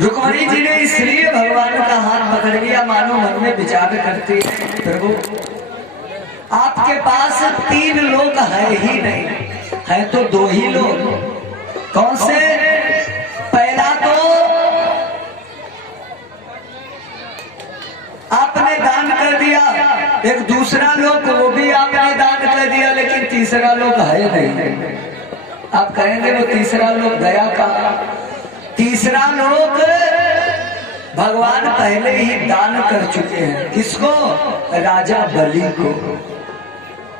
रुक्मणी जी ने इसलिए भगवान का हाथ पकड़ लिया, मानो मन में विचार करती है, प्रभु आपके पास 3 लोग है ही नहीं, है तो 2 ही लोग। कौन से? पहला तो आपने दान कर दिया, एक दूसरा लोग वो भी आपने दान कर दिया, लेकिन तीसरा लोग है नहीं। आप कहेंगे वो तीसरा लोग गया कहाँ? तीसरा लोग भगवान पहले ही दान कर चुके हैं। किसको? राजा बलि को।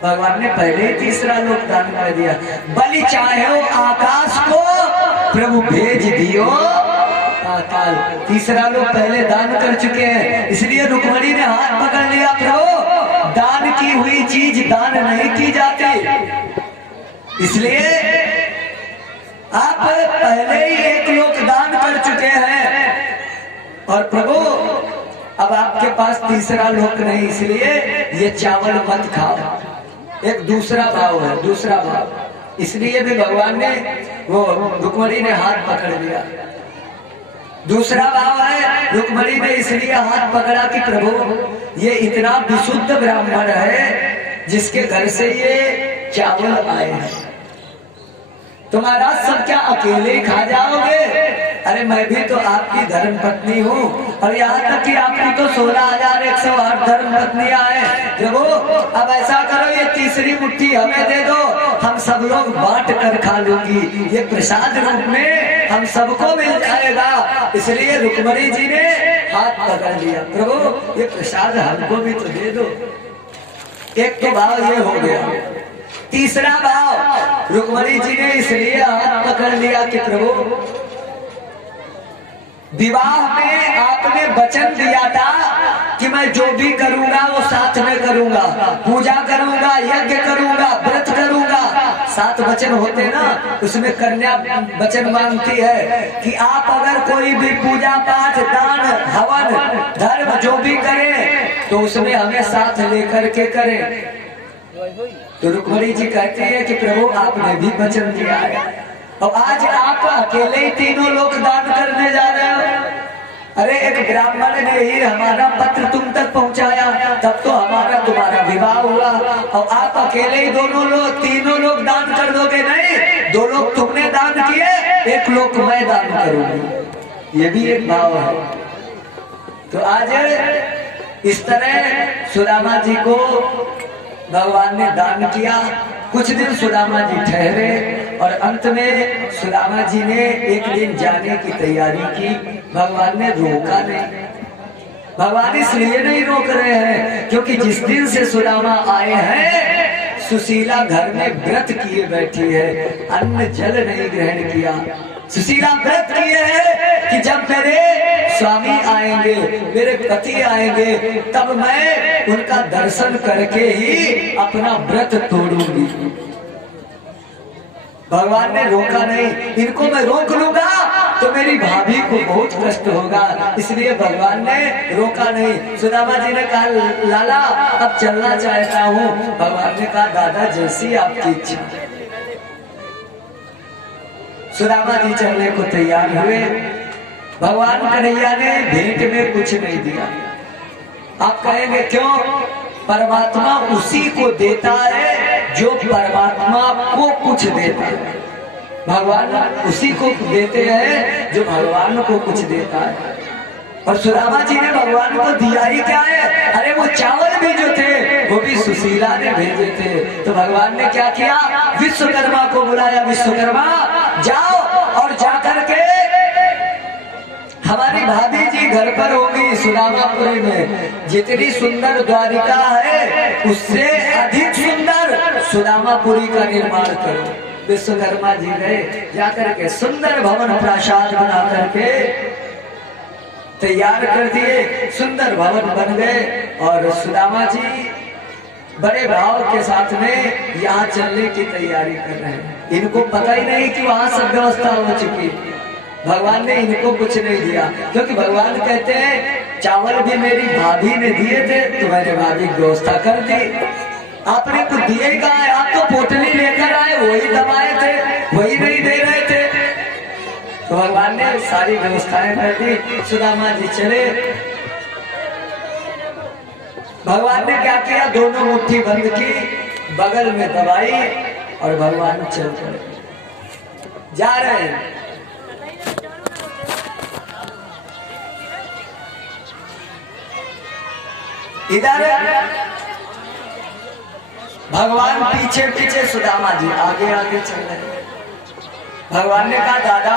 भगवान ने पहले ही तीसरा लोग दान कर दिया। बलि चाहे आकाश को प्रभु भेज दियो पाताल। तीसरा लोग पहले दान कर चुके हैं, इसलिए रुक्मणी ने हाथ पकड़ लिया, प्रभु दान की हुई चीज दान नहीं की जाती, इसलिए आप पहले ही 1 लोक दान कर चुके हैं और प्रभु अब आपके पास तीसरा लोक नहीं, इसलिए ये चावल मत खाओ। एक दूसरा भाव है, दूसरा भाव। इसलिए भी भगवान ने वो रुक्मणी ने हाथ पकड़ लिया। दूसरा भाव है, रुक्मणी ने इसलिए हाथ पकड़ा कि प्रभु ये इतना विशुद्ध ब्राह्मण है जिसके घर से ये चावल आए हैं, तुम्हारा सब क्या अकेले ही खा जाओगे? अरे मैं भी तो आपकी धर्म पत्नी हूँ, और यहाँ तक कि आपकी तो 16,108 धर्म पत्नियां हैं। प्रभु अब ऐसा करो, ये तीसरी मुट्ठी हमें दे दो, हम सब लोग बांट कर खा लूंगी, ये प्रसाद रूप में हम सबको मिल जाएगा। इसलिए रुक्मणी जी ने हाथ पकड़ लिया, प्रभु ये प्रसाद हमको भी तो दे दो। एक तो भाव ये हो गया। तीसरा भाव, रुक्मणी जी ने इसलिए हाथ पकड़ लिया कि प्रभु विवाह में आपने वचन दिया था कि मैं जो भी करूंगा वो साथ में करूंगा, पूजा करूंगा, यज्ञ करूंगा, व्रत करूंगा। 7 वचन होते ना, उसमें कन्या वचन मांगती है कि आप अगर कोई भी पूजा पाठ, दान, हवन, धर्म जो भी करें तो उसमें हमें साथ लेकर के करें। तो रुक्मणी जी कहती है कि प्रभु आपने भी वचन दिया है, और आज आप अकेले ही 3 लोग दान करने जा रहे हो। अरे एक ब्राह्मण ने ही हमारा पत्र तुम तक पहुंचाया, तब तो हमारा तुम्हारा विवाह हुआ, और आप अकेले ही 3 लोग दान कर दोगे? नहीं, 2 लोग तुमने दान किए, 1 लोग मैं दान करूंगी। ये भी एक भाव है। तो आज इस तरह सुदामा जी को भगवान ने दान किया। कुछ दिन सुदामा जी ठहरे और अंत में सुदामा जी ने एक दिन जाने की तैयारी की। भगवान ने रोका नहीं। भगवान इसलिए नहीं रोक रहे हैं क्योंकि जिस दिन से सुदामा आए हैं सुशीला घर में व्रत किए बैठी है, अन्न जल नहीं ग्रहण किया। सुशीला व्रत किए है कि जब मेरे स्वामी आएंगे, मेरे पति आएंगे, तब मैं उनका दर्शन करके ही अपना व्रत तोड़ूंगी। भगवान ने रोका नहीं। इनको मैं रोक लूंगा तो मेरी भाभी को बहुत कष्ट होगा, इसलिए भगवान ने रोका नहीं। सुदामा जी ने कहा लाला अब चलना चाहता हूँ। भगवान ने कहा दादा जैसी आपकी इच्छा। सुदामा जी चलने को तैयार हुए। भगवान कन्हैया ने भेंट में कुछ नहीं दिया। आप कहेंगे क्यों? परमात्मा उसी को देता है जो परमात्मा को कुछ देता है। भगवान उसी को देते हैं जो भगवान को कुछ देता है। और सुदामा जी ने भगवान को दिया ही क्या है? अरे वो चावल भी जो थे वो भी सुशीला ने भेजे थे। तो भगवान ने क्या किया? विश्वकर्मा को बुलाया। विश्वकर्मा जाओ और जाकर के हमारी भाभी जी घर पर होगी सुदामापुरी में। जितनी सुंदर द्वारिका है उससे अधिक सुंदर सुदामापुरी का निर्माण करो। विश्वकर्मा जी गए, जाकर के सुंदर भवन प्रासाद बना करके तैयार कर दिए। सुंदर भवन बन गए और सुदामा जी बड़े भाव के साथ में यहाँ चलने की तैयारी कर रहे हैं। इनको पता ही नहीं कि वहां सब व्यवस्था हो चुकी। भगवान ने इनको कुछ नहीं दिया क्योंकि भगवान कहते हैं चावल भी मेरी भाभी ने दिए थे तो मैंने भाभी व्यवस्था कर दी। आपने कुछ दिए ही कहा? आप तो पोटली लेकर आए, वही दबाए थे, वही नहीं दे रहे थे। तो भगवान ने सारी व्यवस्थाएं कर दी। सुदामा जी चले। भगवान ने क्या किया, दोनों मुट्ठी बंद की, बगल में दबाई और भगवान चल पड़े। जा रहे हैं। इधर भगवान पीछे पीछे, सुदामा जी आगे आगे चल रहे हैं। भगवान ने कहा दादा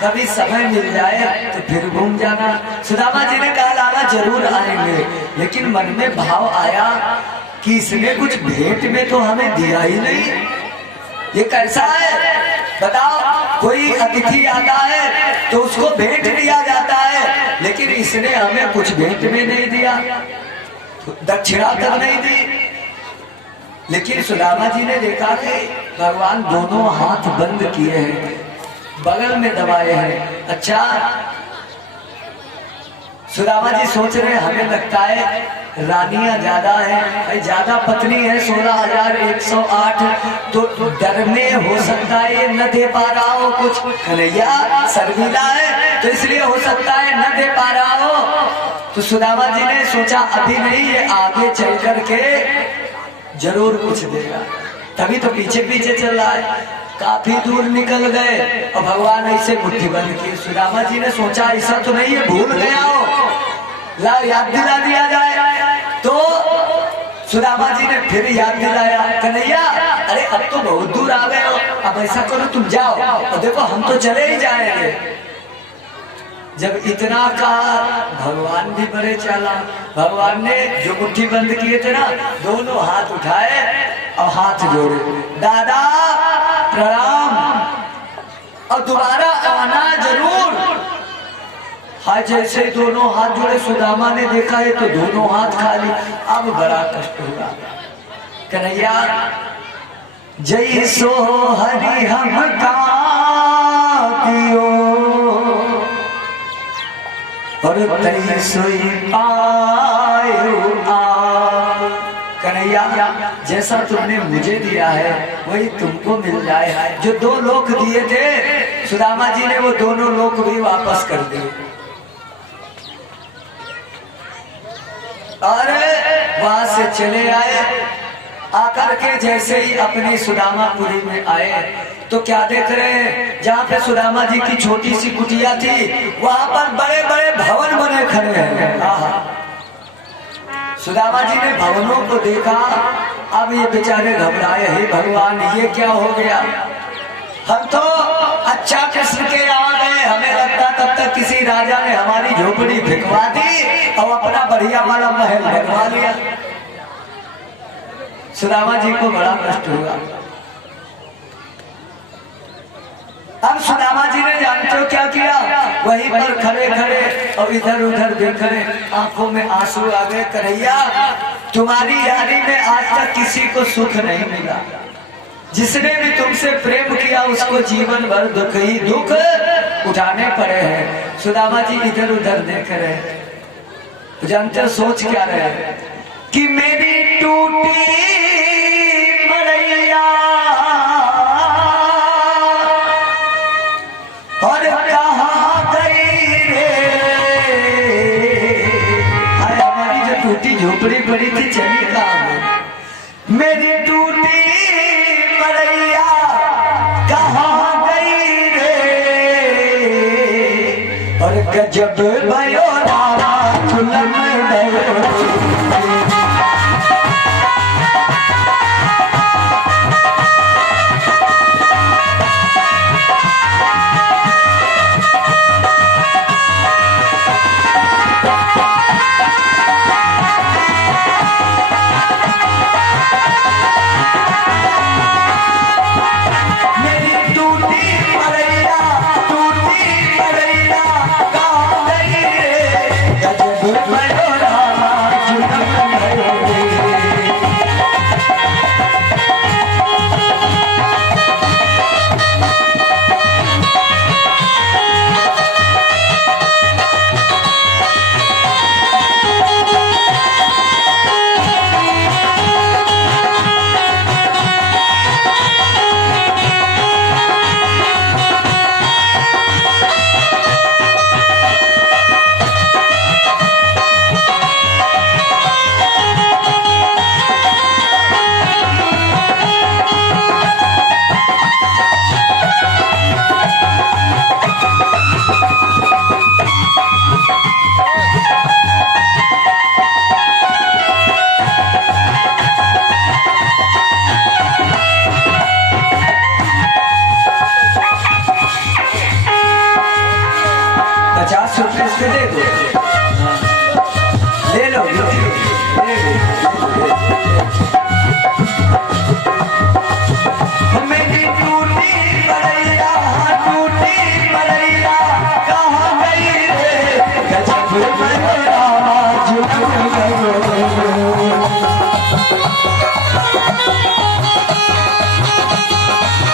कभी समय मिल जाए तो फिर घूम जाना। सुदामा जी ने कहा लाला जरूर आएंगे, लेकिन मन में भाव आया कि इसने कुछ भेंट में तो हमें दिया ही नहीं। ये कैसा है बताओ, कोई अतिथि आता है तो उसको भेंट दिया जाता है, लेकिन इसने हमें कुछ भेंट में नहीं दिया, दक्षिणा तक नहीं दी। लेकिन सुदामा जी ने देखा कि भगवान दोनों हाथ बंद किए हैं, बगल में दबाए हैं। अच्छा, सुदामा जी सोच रहे हमें लगता है रानियां ज्यादा है, ज्यादा पत्नी है 16,108, तो डर में हो सकता है ये न दे पा रहा हो कुछ, कन्हैया शर्मिला है तो इसलिए हो सकता है न दे पा रहा हो। तो सुदामा जी ने सोचा अभी नहीं, ये आगे चल करके जरूर कुछ देगा, तभी तो पीछे पीछे चल रहा है। काफी दूर निकल गए और भगवान ऐसे मुट्ठी बंद की। सुदामा जी ने सोचा ऐसा तो नहीं है भूल गया हो, ला याद दिला दिया जाए। तो सुदामा जी ने फिर याद दिलाया, कन्हैया अरे अब तो बहुत दूर आ गए हो, अब ऐसा करो तुम जाओ और देखो हम तो चले ही जाएंगे। जब इतना कहा भगवान भी बड़े चाला, भगवान ने जो मुट्ठी बंद किए थे ना, दोनों हाथ उठाए और हाथ जोड़े, दादा प्रणाम और दोबारा आना जरूर। हाँ, जैसे दोनों हाथ जोड़े सुदामा ने देखा है तो दोनों हाथ खाली। अब बड़ा कष्ट हुआ। कन्हैया जय सो हरि हम कातियो और तई सोई पायो आ। कन्हैया जैसा तुमने मुझे दिया है वही तुमको मिल जाए। जो 2 लोक दिए थे सुदामा जी ने, वो दोनों लोक भी वापस कर दिए। और वहां से चले आए। आकर के जैसे ही अपनी सुदामापुरी में आए तो क्या देख रहे हैं, जहाँ पे सुदामा जी की छोटी सी कुटिया थी वहां पर बड़े बड़े भवन बने खड़े हैं। सुदामा जी ने भवनों को देखा। अब ये बेचारे घबराए, हे भगवान ये क्या हो गया, हम तो अच्छा कृष्ण के आ गए, हमें लगता तब तक किसी राजा ने हमारी झोपड़ी भिखवा दी और अपना बढ़िया वाला महल बनवा लिया। सुदामा जी को बड़ा कष्ट हुआ। अब सुदामा जी ने जानते हो क्या किया, वहीं पर खड़े खड़े और इधर उधर देख रहे, आंखों में आंसू आ गए। कन्हैया तुम्हारी यारी में आज तक किसी को सुख नहीं मिला, जिसने भी तुमसे प्रेम किया उसको जीवन भर दुख ही दुख उठाने पड़े हैं। सुदामा जी इधर उधर देख रहे, जानते हो सोच क्या रहे कि मेरी टूटी मड़ैया और कहाँ गई रे, हमारी जो टूटी झोपड़ी पड़ी थी चली कहाँ गई, मेरी टूटी मड़ैया कहाँ गई रे, और गजब भयो रावा खुलम भयो।